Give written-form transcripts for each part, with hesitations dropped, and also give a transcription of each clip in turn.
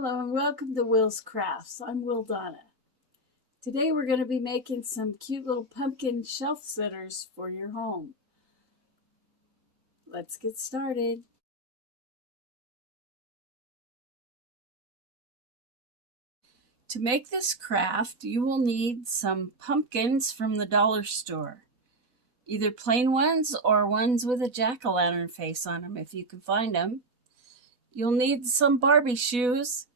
Hello and welcome to Will's Crafts. I'm Will Donna. Today we're going to be making some cute little pumpkin shelf sitters for your home. Let's get started. To make this craft, you will need some pumpkins from the dollar store. Either plain ones or ones with a jack-o'-lantern face on them if you can find them. You'll need some Barbie shoes,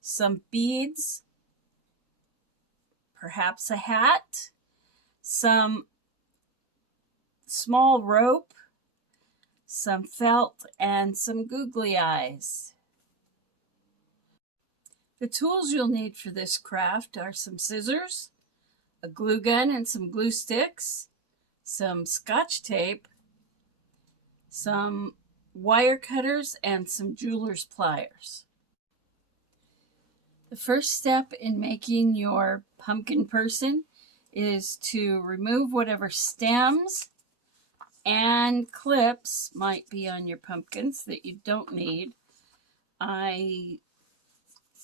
some beads, perhaps a hat, some small rope, some felt, and some googly eyes. The tools you'll need for this craft are some scissors, a glue gun and some glue sticks, some scotch tape, some wire cutters, and some jeweler's pliers. The first step in making your pumpkin person is to remove whatever stems and clips might be on your pumpkins that you don't need. I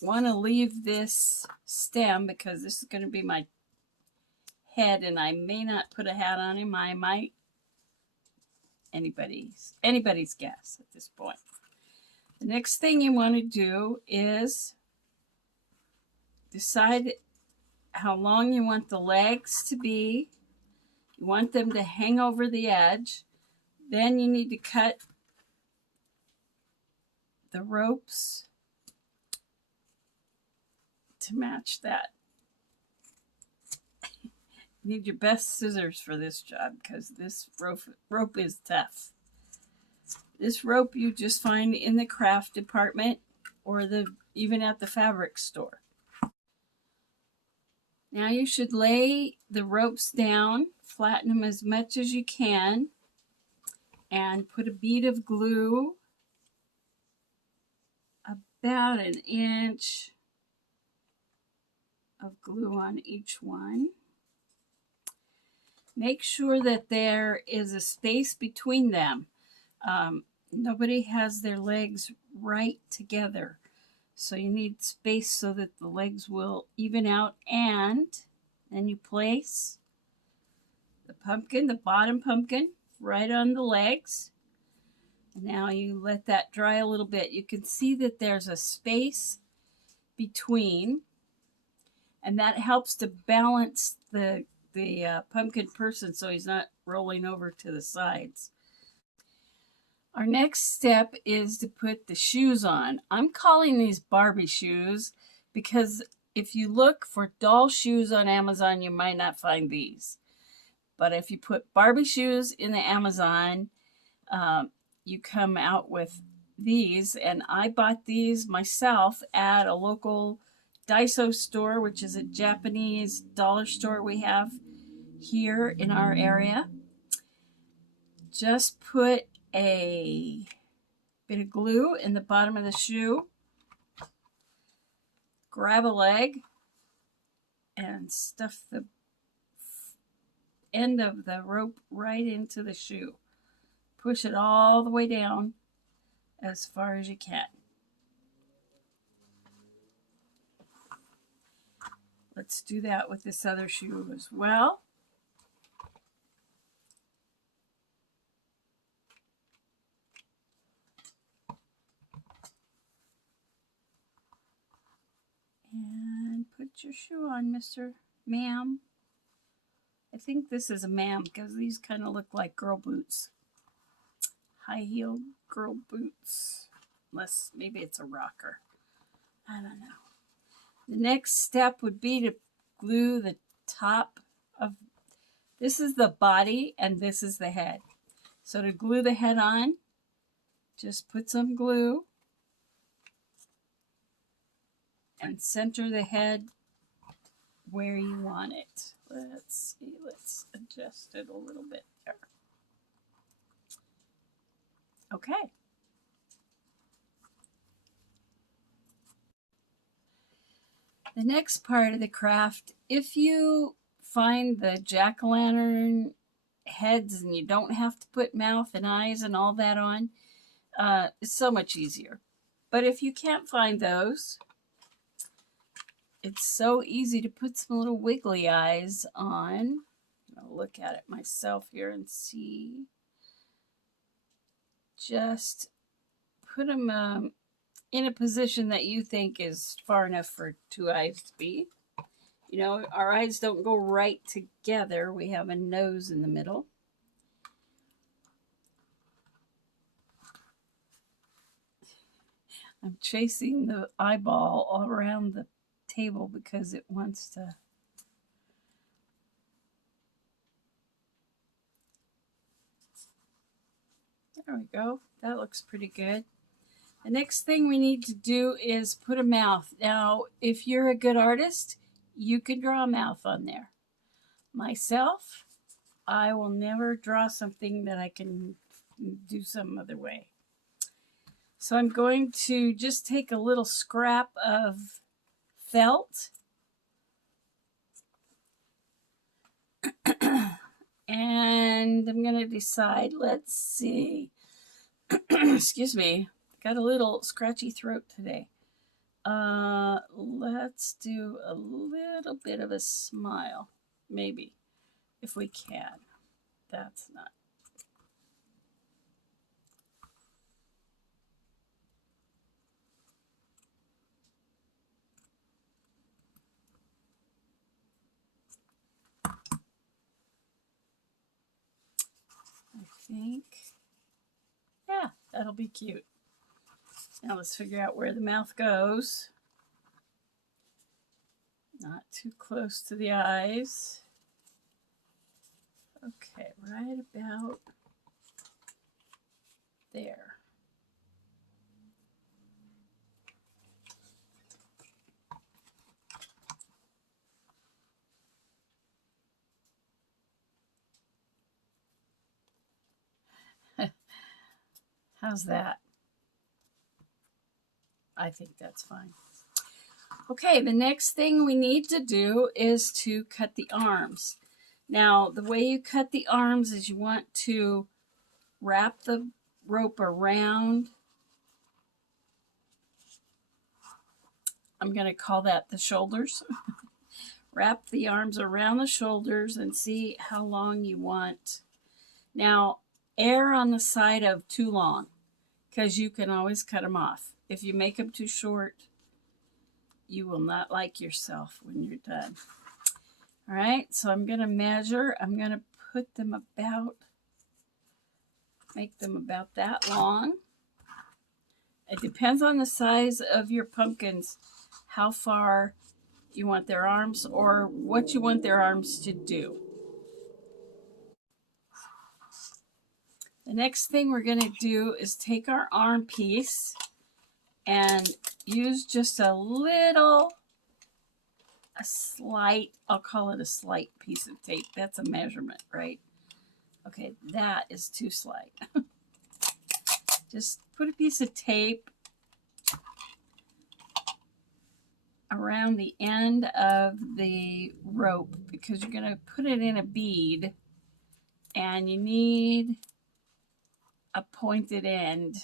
want to leave this stem because this is going to be my head and I may not put a hat on him. I might. Anybody's guess at this point. The next thing you want to do is decide how long you want the legs to be. You want them to hang over the edge. Then you need to cut the ropes to match that. You need your best scissors for this job because this rope is tough. This rope you just find in the craft department or even at the fabric store. Now you should lay the ropes down, flatten them as much as you can, and put a bead of glue about 1 inch of glue on each one. Make sure that there is a space between them. Nobody has their legs right together. So you need space so that the legs will even out, and then you place the pumpkin, the bottom pumpkin, right on the legs. Now you let that dry a little bit. You can see that there's a space between, and that helps to balance the pumpkin person so he's not rolling over to the sides. Our next step is to put the shoes on. I'm calling these Barbie shoes because if you look for doll shoes on Amazon, you might not find these. But if you put Barbie shoes in the Amazon, you come out with these. And I bought these myself at a local Daiso store, which is a Japanese dollar store we have here in our area. Just put a bit of glue in the bottom of the shoe, grab a leg, and stuff the end of the rope right into the shoe. Push it all the way down as far as you can. Let's do that with this other shoe as well. And put your shoe on, Ma'am. I think this is a ma'am because these kind of look like girl boots. High-heeled girl boots. Unless maybe it's a rocker. I don't know. The next step would be to glue the top of... This is the body and this is the head. So to glue the head on, just put some glue and center the head where you want it. Let's see, let's adjust it a little bit there. Okay. The next part of the craft, if you find the jack-o'-lantern heads and you don't have to put mouth and eyes and all that on, it's so much easier. But if you can't find those, it's so easy to put some little wiggly eyes on. I'll look at it myself here and see. Just put them in a position that you think is far enough for two eyes to be. You know, our eyes don't go right together. We have a nose in the middle. I'm chasing the eyeball all around the table because it wants to. There we go. That looks pretty good. The next thing we need to do is put a mouth. Now, if you're a good artist, you can draw a mouth on there. Myself, I will never draw something that I can do some other way. So I'm going to just take a little scrap of felt and I'm going to decide, let's see, excuse me, got a little scratchy throat today. Let's do a little bit of a smile, maybe, if we can. That's not. I think, yeah, that'll be cute. Now let's figure out where the mouth goes. Not too close to the eyes. Okay, right about there. How's that? I think that's fine. Okay, the next thing we need to do is to cut the arms. Now, the way you cut the arms is you want to wrap the rope around. I'm going to call that the shoulders. Wrap the arms around the shoulders and see how long you want. Now, err on the side of too long because you can always cut them off. If you make them too short, you will not like yourself when you're done. All right, so I'm going to measure. I'm going to put them about, make them about that long. It depends on the size of your pumpkins, how far you want their arms or what you want their arms to do. The next thing we're going to do is take our arm piece and use just a little, a slight, I'll call it a slight piece of tape. That's a measurement, right? Okay, that is too slight. Just put a piece of tape around the end of the rope because you're going to put it in a bead and you need a pointed end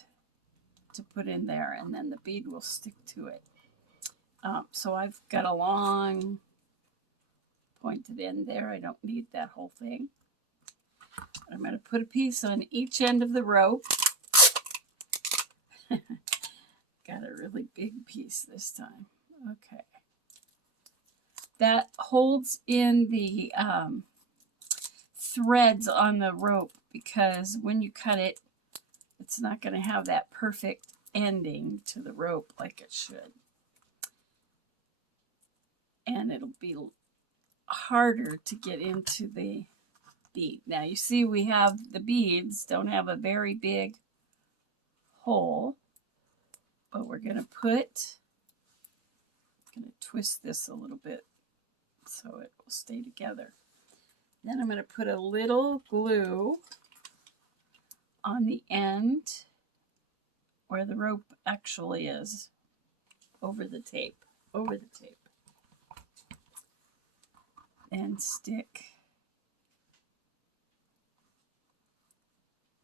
to put in there and then the bead will stick to it. So I've got a long pointed end there. I don't need that whole thing. I'm going to put a piece on each end of the rope. Got a really big piece this time. Okay. That holds in the threads on the rope because when you cut it, it's not going to have that perfect ending to the rope like it should. And it'll be harder to get into the bead. Now you see we have the beads, don't have a very big hole, but we're going to twist this a little bit so it will stay together. Then I'm going to put a little glue on the end where the rope actually is, over the tape. And stick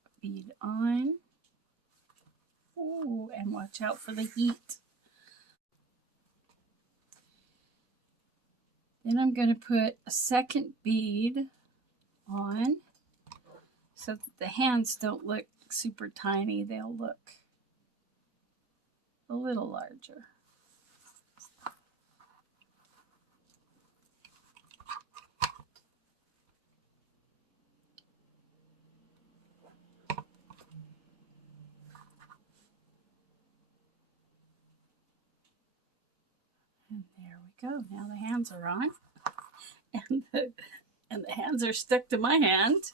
a bead on. Ooh, and watch out for the heat. Then I'm going to put a second bead on so that the hands don't look super tiny. They'll look a little larger. And there we go. Now the hands are on. And the hands are stuck to my hand.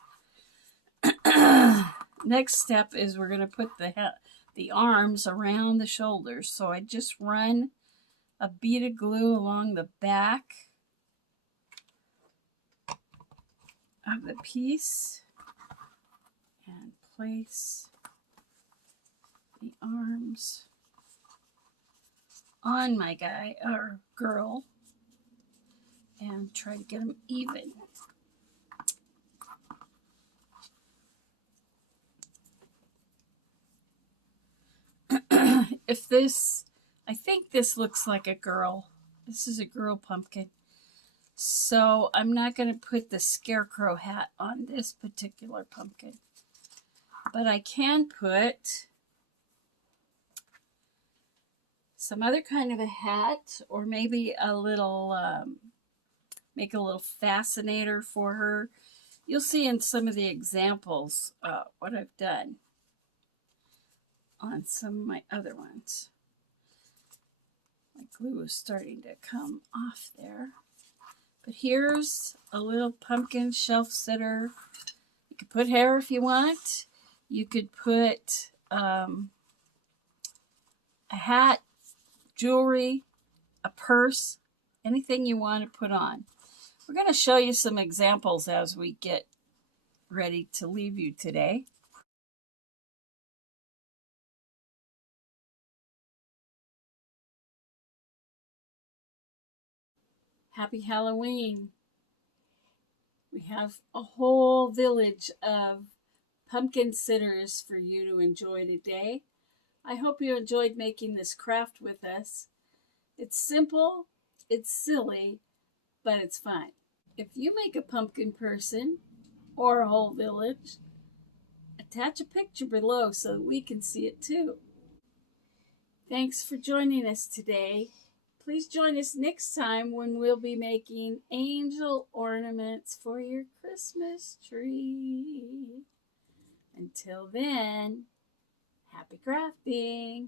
Next step is we're going to put the arms around the shoulders. So I just run a bead of glue along the back of the piece and place the arms on my guy or girl and try to get them even. I think this looks like a girl. This is a girl pumpkin. So I'm not going to put the scarecrow hat on this particular pumpkin. But I can put some other kind of a hat, or maybe a little, make a little fascinator for her. You'll see in some of the examples what I've done on some of my other ones. My glue is starting to come off there. But here's a little pumpkin shelf sitter. You could put hair if you want. You could put a hat, jewelry, a purse, anything you want to put on. We're going to show you some examples as we get ready to leave you today. Happy Halloween. We have a whole village of pumpkin sitters for you to enjoy today. I hope you enjoyed making this craft with us. It's simple, it's silly, but it's fun. If you make a pumpkin person or a whole village, attach a picture below so we can see it too. Thanks for joining us today. Please join us next time when we'll be making angel ornaments for your Christmas tree. Until then, happy crafting!